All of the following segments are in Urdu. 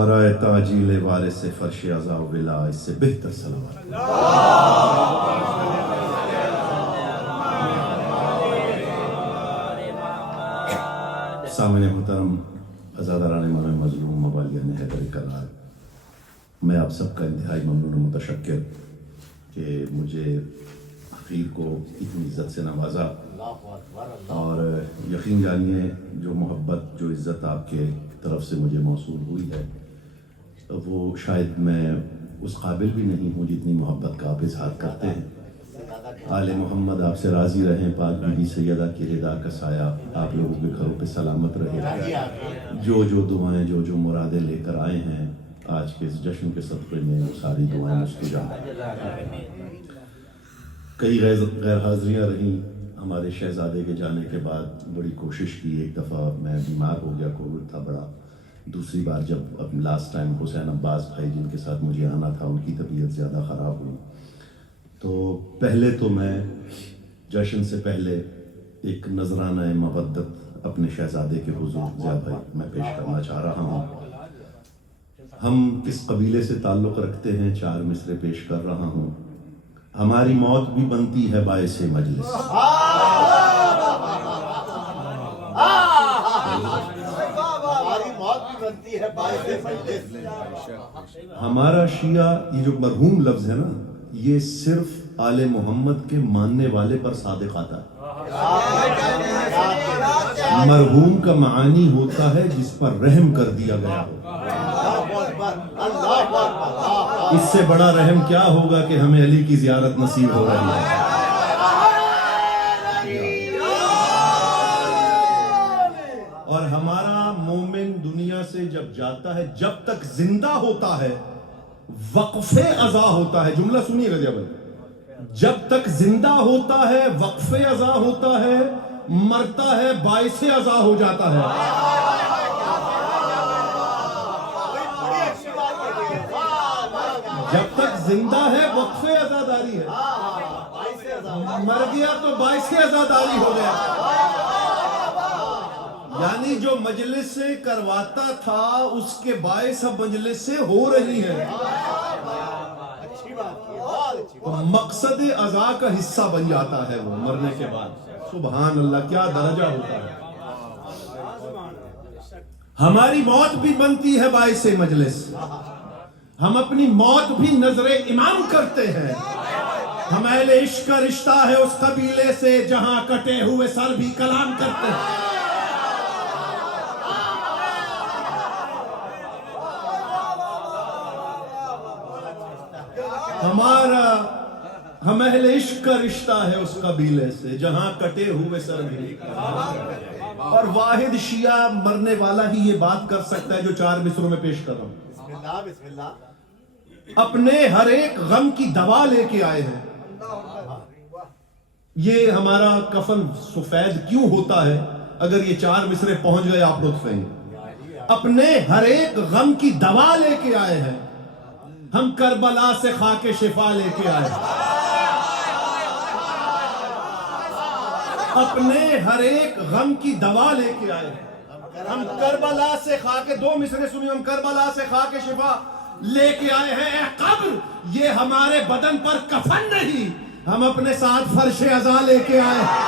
برائے تعجیل وارث سے فرش عزا و ولا، اس سے بہتر صلوات۔ سامعین محترم، عزاداران امام مظلوم، موالیان حیدر کرار، میں آپ سب کا انتہائی ممنون و متشکر کہ مجھے اخیر کو اتنی عزت سے نوازا، اور یقین جانیے جو محبت، جو عزت آپ کے طرف سے مجھے موصول ہوئی ہے وہ شاید میں اس قابل بھی نہیں ہوں جتنی محبت کا آپ اظہار کرتے ہیں۔ آل محمد آپ سے راضی رہیں، پاک بی بی سیدہ کی رضا کا سایہ آپ لوگوں کے گھروں پہ سلامت رہے۔ جو دعائیں، جو مرادیں لے کر آئے ہیں آج کے اس جشن کے صدقے میں، وہ ساری دعائیں مستجاب۔ کئی غیر حاضریاں رہیں ہمارے شہزادے کے جانے کے بعد، بڑی کوشش کی، ایک دفعہ میں بیمار ہو گیا، کووڈ تھا بڑا، دوسری بار جب اب لاسٹ ٹائم حسین عباس بھائی جن کے ساتھ مجھے آنا تھا، ان کی طبیعت زیادہ خراب ہوئی، تو پہلے تو میں جشن سے پہلے ایک نذرانہ مودت اپنے شہزادے کے حضور ضیاء بھائی میں پیش کرنا چاہ رہا ہوں۔ ہم کس قبیلے سے تعلق رکھتے ہیں، 4 مصرے پیش کر رہا ہوں۔ ہماری موت بھی بنتی ہے باعث مجلس، ہمارا شیعہ، یہ جو مرحوم لفظ ہے نا، یہ صرف آل محمد کے ماننے والے پر صادق آتا ہے۔ مرحوم کا معنی ہوتا ہے جس پر رحم کر دیا گیا ہو۔ اس سے بڑا رحم کیا ہوگا کہ ہمیں علی کی زیارت نصیب ہو رہی ہے۔ اور ہمارا مومن دنیا سے جب جاتا ہے، جب تک زندہ ہوتا ہے وقف عزا ہوتا ہے۔ جملہ سنیے گا جب جب تک زندہ ہوتا ہے وقف عزا ہوتا ہے، مرتا ہے باعث عزا ہو جاتا ہے۔ جب تک زندہ ہے وقف عزاداری ہے، مر گیا تو باعث عزاداری ہو گیا۔ یعنی جو مجلس سے کرواتا تھا اس کے باعث اب مجلس سے ہو رہی ہے، مقصد عزا کا حصہ بن جاتا ہے وہ مرنے کے بعد۔ سبحان اللہ، کیا درجہ ہوتا ہے۔ ہماری موت بھی بنتی ہے باعث مجلس، ہم اپنی موت بھی نظر امام کرتے ہیں۔ ہم اہل عشق کا رشتہ ہے اس قبیلے سے جہاں کٹے ہوئے سر بھی کلام کرتے ہیں۔ ہم اہل عشق کا رشتہ ہے اس قبیلے سے جہاں کٹے ہوئے سر بھی۔ اور واحد شیعہ مرنے والا ہی یہ بات کر سکتا ہے جو 4 مصروں میں پیش کر رہا ہوں۔ بسم اللہ۔ اپنے ہر ایک غم کی دوا لے کے آئے ہیں۔ یہ ہمارا کفن سفید کیوں ہوتا ہے؟ اگر یہ 4 مصرے پہنچ گئے آپ لطف ہیں۔ اپنے ہر ایک غم کی دوا لے کے آئے ہیں، ہم کربلا سے خاک شفا لے کے آئے ہیں۔ اپنے ہر ایک غم کی دوا لے کے آئے ہیں، ہم کربلا سے خاک، 2 مصرے سنیے، ہم کربلا سے خاک شفا لے کے آئے ہیں۔ اے قبر، یہ ہمارے بدن پر کفن نہیں، ہم اپنے ساتھ فرش عزا لے کے آئے ہیں۔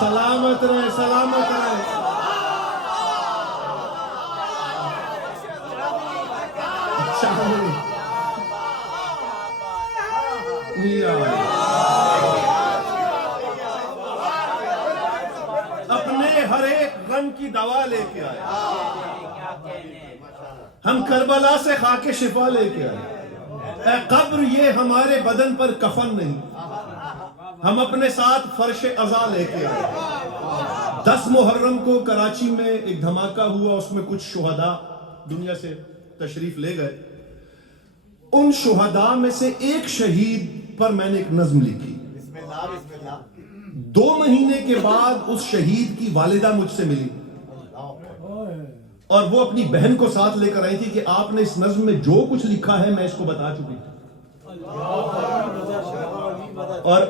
سلامت رہے، سلامت رہے۔ اپنے ہر ایک غم کی دوا لے کے آئے، ہم کربلا سے خاک شفا لے کے آئے۔ اے قبر، یہ ہمارے بدن پر کفن نہیں، ہم اپنے ساتھ فرش عزا لے کے آئے۔ 10 محرم کو کراچی میں ایک دھماکہ ہوا، اس میں کچھ شہداء دنیا سے تشریف لے گئے۔ ان شہداء میں سے ایک شہید پر میں نے ایک نظم لکھی۔ بسم اللہ، بسم اللہ۔ 2 مہینے کے بعد اس شہید کی والدہ مجھ سے ملی، اور وہ اپنی بہن کو ساتھ لے کر آئی تھی کہ آپ نے اس نظم میں جو کچھ لکھا ہے میں اس کو بتا چکی تھی۔ اور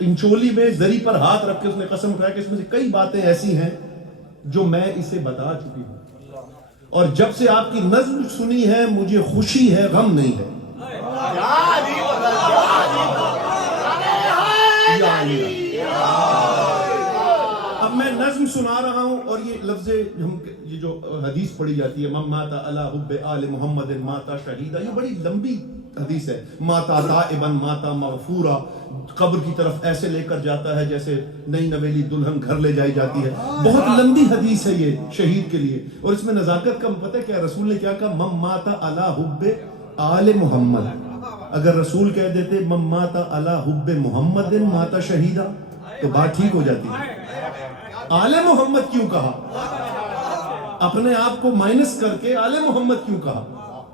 انچولی میں زری پر ہاتھ رکھ کے اس نے قسم کھایا کہ اس میں سے کئی باتیں ایسی ہیں جو میں اسے بتا چکی ہوں، اور جب سے آپ کی نظم سنی ہے مجھے خوشی ہے، غم نہیں ہے۔ اب میں نظم سنا رہا ہوں اور یہ لفظ یہ جو حدیث پڑھی جاتی ہے من مات علی حب آل محمد ماتا شہیدہ، یہ بڑی لمبی حدیث ہے۔ ماتا تائبا ماتا مغفورا، قبر کی طرف ایسے لے کر جاتا ہے جیسے نئی نویلی دلہن گھر لے جائی جاتی ہے۔ بہت لمبی حدیث ہے یہ شہید کے لیے، اور اس میں نزاکت کا پتہ ہے کیا رسول نے کیا کہا؟ من مات علی حب آل محمد۔ اگر رسول کہہ دیتے من مات علی حب محمد ماتا شہیدہ تو بات ٹھیک ہو جاتی ہے۔ آل محمد کیوں کہا؟ اپنے آپ کو مائنس کر کے آل محمد کیوں کہا؟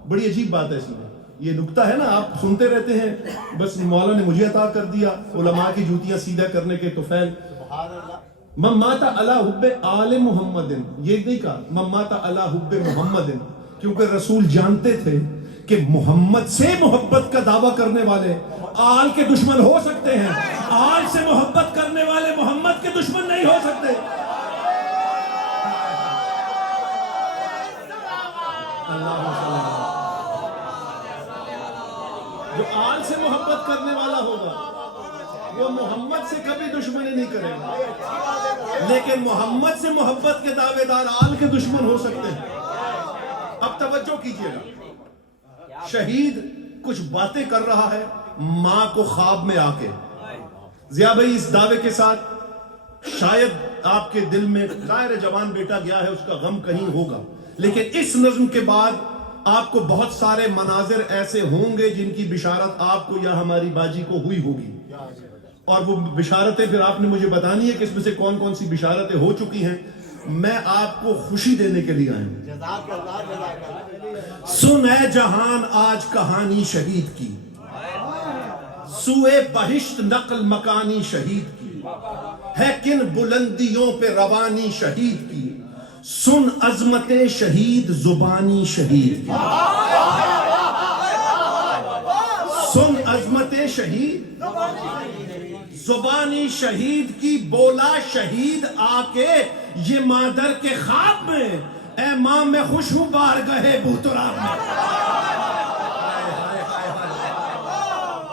بڑی عجیب بات ہے اس میں، یہ نکتہ ہے نا، آپ سنتے رہتے ہیں بس مولا نے مجھے عطا کر دیا علماء کی جوتیاں سیدھا کرنے کے توفیل۔ من مات علی حب آل محمد، یہ نہیں کہا من مات علی حب محمد، کیونکہ رسول جانتے تھے کہ محمد سے محبت کا دعویٰ کرنے والے آل کے دشمن ہو سکتے ہیں، آل سے محبت کرنے والے محمد کے دشمن نہیں ہو سکتے۔ جو آل سے محبت کرنے والا ہوگا وہ محمد سے کبھی دشمنی نہیں کرے گا، لیکن محمد سے محبت کے دعوے دار آل کے دشمن ہو سکتے ہیں۔ اب توجہ کیجئے گا، شہید کچھ باتیں کر رہا ہے ماں کو خواب میں آ کے۔ ضیاء بھائی اس دعوے کے ساتھ شاید آپ کے دل میں ظاہر جوان بیٹا گیا ہے اس کا غم کہیں ہوگا، لیکن اس نظم کے بعد آپ کو بہت سارے مناظر ایسے ہوں گے جن کی بشارت آپ کو یا ہماری باجی کو ہوئی ہوگی، اور وہ بشارتیں پھر آپ نے مجھے بتانی ہے کہ اس میں سے کون کون سی بشارتیں ہو چکی ہیں۔ میں آپ کو خوشی دینے کے لیے آیا ہوں۔ سن اے جہان آج کہانی شہید کی، سوئے بہشت نقل مکانی شہید کی، ہے کن بلندیوں پہ روانی شہید کی، سن عظمت شہید زبانی شہید کی، سن عظمت شہید زبانی شہید کی، بولا شہید آ کے یہ مادر کے خواب میں، اے ماں میں خوش ہوں بارگاہ بوتراب میں۔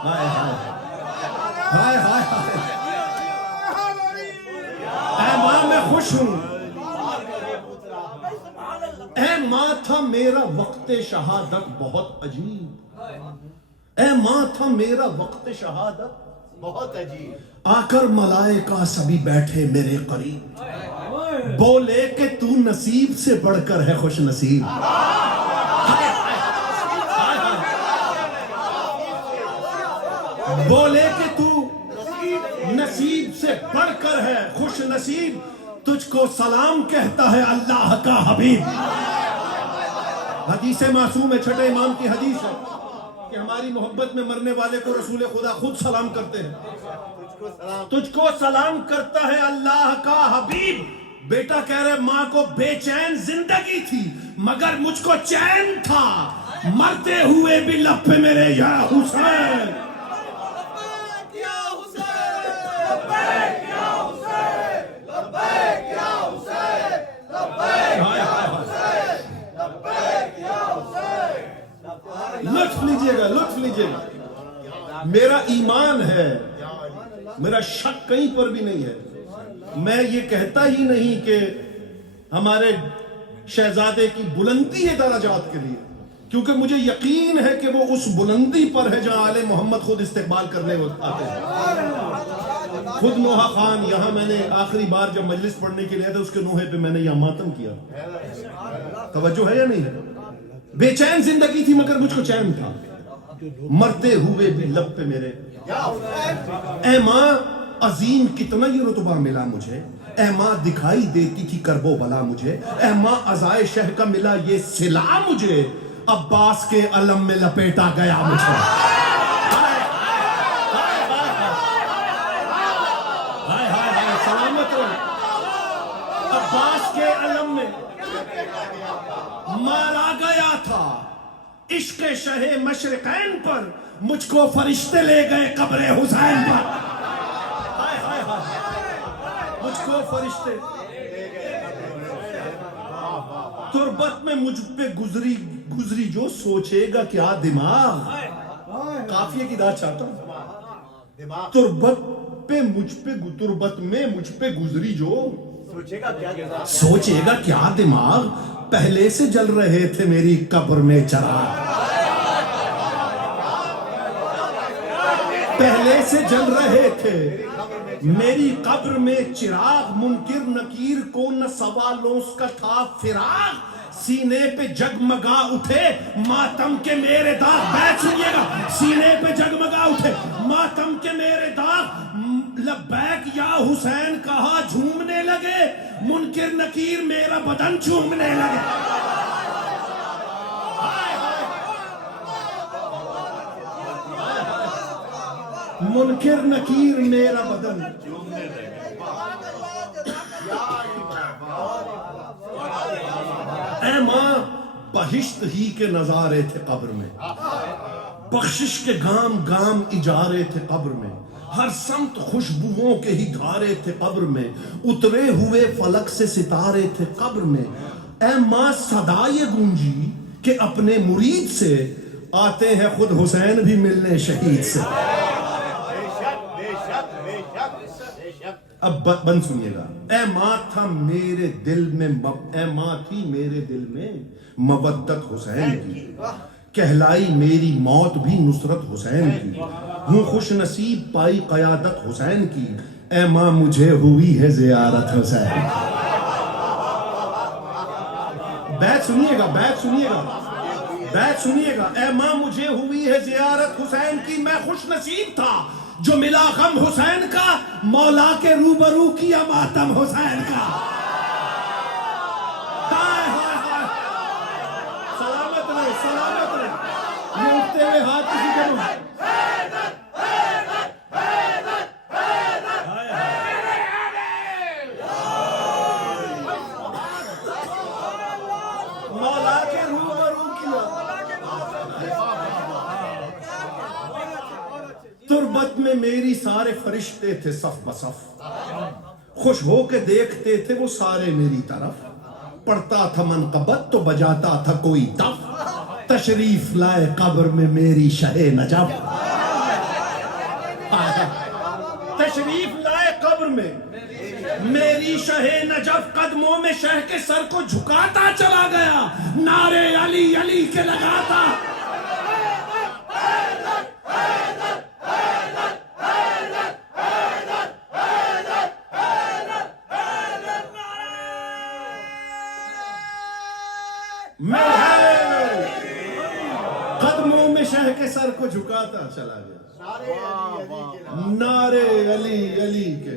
ہائے ہائے ہائے، اے ماں میں خوش ہوں، اے ماں تھا میرا وقت شہادت بہت عجیب، اے ماں تھا میرا وقت شہادت بہت عجیب، آ کر ملائکہ سبھی بیٹھے میرے قریب، بولے کہ تو نصیب سے بڑھ کر ہے خوش نصیب۔ بولے کہ تو نصیب سے بڑھ کر ہے خوش نصیب، تجھ کو سلام کہتا ہے اللہ کا حبیب۔ حدیث معصوم ہے، چھٹے امام کی حدیث ہے کہ ہماری محبت میں مرنے والے کو رسول خدا خود سلام کرتے ہیں، تجھ کو سلام کرتا ہے اللہ کا حبیب۔ بیٹا کہہ رہے ماں کو بے چین زندگی تھی مگر مجھ کو چین تھا، مرتے ہوئے بھی لب پہ میرے یا حسین۔ لطف لیجئے گا، لطف لیجئے گا، میرا ایمان ہے، میرا شک کہیں پر بھی نہیں ہے، میں یہ کہتا ہی نہیں کہ ہمارے شہزادے کی بلندی ہے درجات کے لیے، کیونکہ مجھے یقین ہے کہ وہ اس بلندی پر ہے جہاں آل محمد خود استقبال کرنے آتے ہیں۔ خود نوحہ خان یہاں میں نے آخری بار جب مجلس پڑھنے کے لیے تھا اس کے نوحے پہ میں نے یہاں ماتم کیا، توجہ ہے یا نہیں ہے؟ بے چین زندگی تھی مگر مجھ کو چین تھا، مرتے ہوئے بھی لب پہ میرے، اے ماں عظیم کتنا یہ رتبہ ملا مجھے، اے ماں دکھائی دیتی تھی کرب و بلا مجھے، اے ماں عزائے شہ کا ملا یہ صلہ مجھے، عباس کے علم میں لپیٹا گیا مجھے۔ سلامت رہو، عباس کے علم میں مارا گیا تھا، عشق شہ مشرقین پر مجھ کو فرشتے لے گئے قبر حسین پر، مجھ کو فرشتے تربت میں مجھ پہ گزری جو سوچے گا کیا دماغ. قافیے کی داد چاہتا ہوں. تربت میں مجھ پہ گزری جو سوچے گا کیا دماغ. پہلے سے جل رہے تھے میری قبر میں چراغ. پہلے سے جل رہے تھے میری قبر میں چراغ. منکر نکیر کو نہ سوالوں کا تھا فراغ. سینے پہ جگمگا اٹھے ماتم کے میرے داغ. بیت سنیے گا. سینے پہ جگمگا اٹھے ماتم کے میرے داغ. لبیک یا حسین کہا جھومنے لگے. منکر نکیر میرا بدن چومنے لگے. منکر نکیر میرا بدن. اے ماں بہشت ہی کے نظارے تھے قبر میں. بخشش کے گام گام اجارے تھے قبر میں. ہر سمت خوشبوؤں کے ہی دھارے تھے قبر میں. اترے ہوئے فلک سے ستارے تھے قبر میں. اے ماں صدا یہ گونجی کہ اپنے مرید سے آتے ہیں خود حسین بھی ملنے شہید سے. اب بند سنیے گا. اے ماں تھا میرے دل میں اے ماں تھی میرے دل میں مودت حسین کی. کہلائی میری موت بھی نصرت حسین کی. ہوں خوش نصیب پائی قیادت حسین کی. اے ماں مجھے ہوئی ہے زیارت حسین. بیت سنیے گا. بیت سنیے گا. بیت سنیے گا. اے ماں مجھے ہوئی ہے زیارت حسین کی. میں خوش نصیب تھا جو ملا غم حسین کا. مولا کے روبرو کیا ماتم حسین کا. سلامت رہے سلامت رہے. یہ اٹھتے ہوئے ہاتھ کسی کروں. مولا کے روبرو کیا. تربت میں میری سارے فرشتے تھے صف بصف. خوش ہو کے دیکھتے تھے وہ سارے میری طرف. پڑھتا تھا منقبت تو بجاتا تھا کوئی دف. تشریف لائے قبر میں میری شہ نجف. تشریف لائے قبر میں میری شہ نجف. قدموں میں شہ کے سر کو جھکاتا چلا گیا. نعرے علی علی کے لگاتا. قدموں میں شہ کے سر کو جھکاتا چلا گیا. نعرے علی علی کے.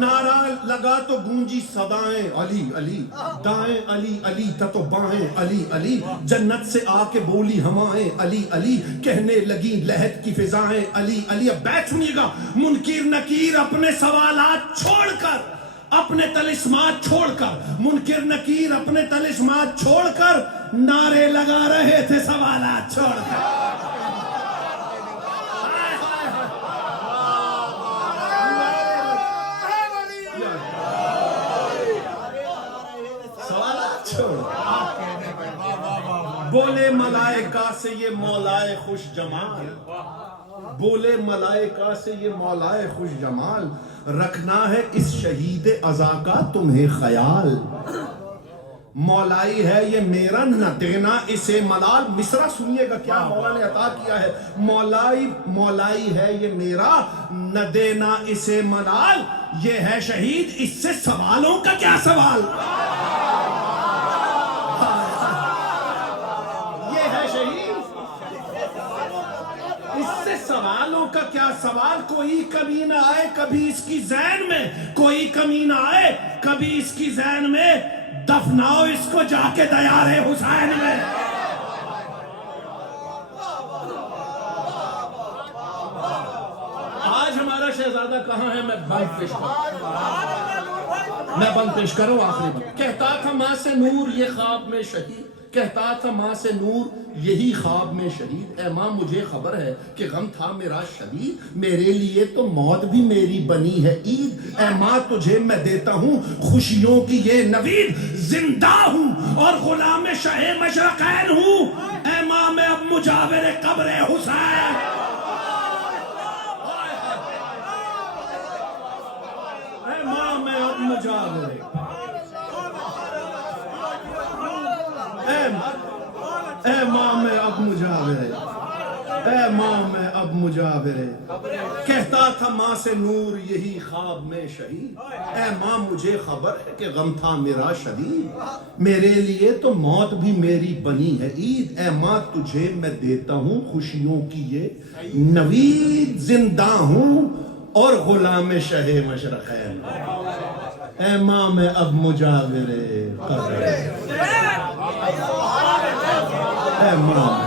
نعرہ لگا تو گونجی صدائیں علی علی. دائیں علی علی تو بائیں علی علی. جنت سے آ کے بولی ہوائیں علی علی. کہنے لگی لہت کی فضائیں علی علی. اب بیٹھ سنیے گا. منکر نکیر اپنے سوالات چھوڑ کر اپنے طلسمات چھوڑ کر. منکر نکیر اپنے طلسمات چھوڑ کر نعرے لگا رہے تھے سوالات چھوڑ کر. سوالات چھوڑ. بولے ملائکہ سے یہ مولائے خوش جمال. بولے ملائکہ سے یہ مولائے خوش جمال. رکھنا ہے اس شہید عزا کا تمہیں خیال. مولائی ہے یہ میرا نہ دینا اسے ملال. مصرع سنیے گا کیا مولا نے عطا کیا ہے. مولائی ہے یہ میرا نہ دینا اسے ملال. یہ ہے شہید اس سے سوالوں کا کیا سوال. یہ ہے شہید اس سے سوالوں کا کیا سوال. کوئی کمی نہ آئے کبھی اس کی ذہن میں. کوئی کمی نہ آئے کبھی اس کی ذہن میں. دفناؤ اس کو جا کے دیار حسین میں. آج ہمارا شہزادہ کہاں ہے. میں بند پیش کروں آخری بات. کہتا تھا ماں سے نور یہ خواب میں شہید. کہتا تھا ماں سے نور یہی خواب میں شہید، اے ماں مجھے خبر ہے کہ غم تھا میرا شدید، میرے لیے تو موت بھی میری بنی ہے عید، اے ماں تجھے میں دیتا ہوں خوشیوں کی یہ نوید، زندہ ہوں اور غلام شہ مشرقین ہوں، اے ماں میں اب مجاور قبر حسین، اے ماں میں اب مجاور، اے ماں میں اب مجاور، اے ماں میں اب مجاور، کہتا تھا ماں سے نور یہی خواب میں شہید، اے ماں مجھے خبر ہے کہ غم تھا میرا شدید، میرے لیے تو موت بھی میری بنی ہے عید، اے ماں تجھے میں دیتا ہوں خوشیوں کی یہ نوید، زندہ ہوں اور غلام شہ مشرقین، اے ماں میں اب مجاور قبر، اے ماں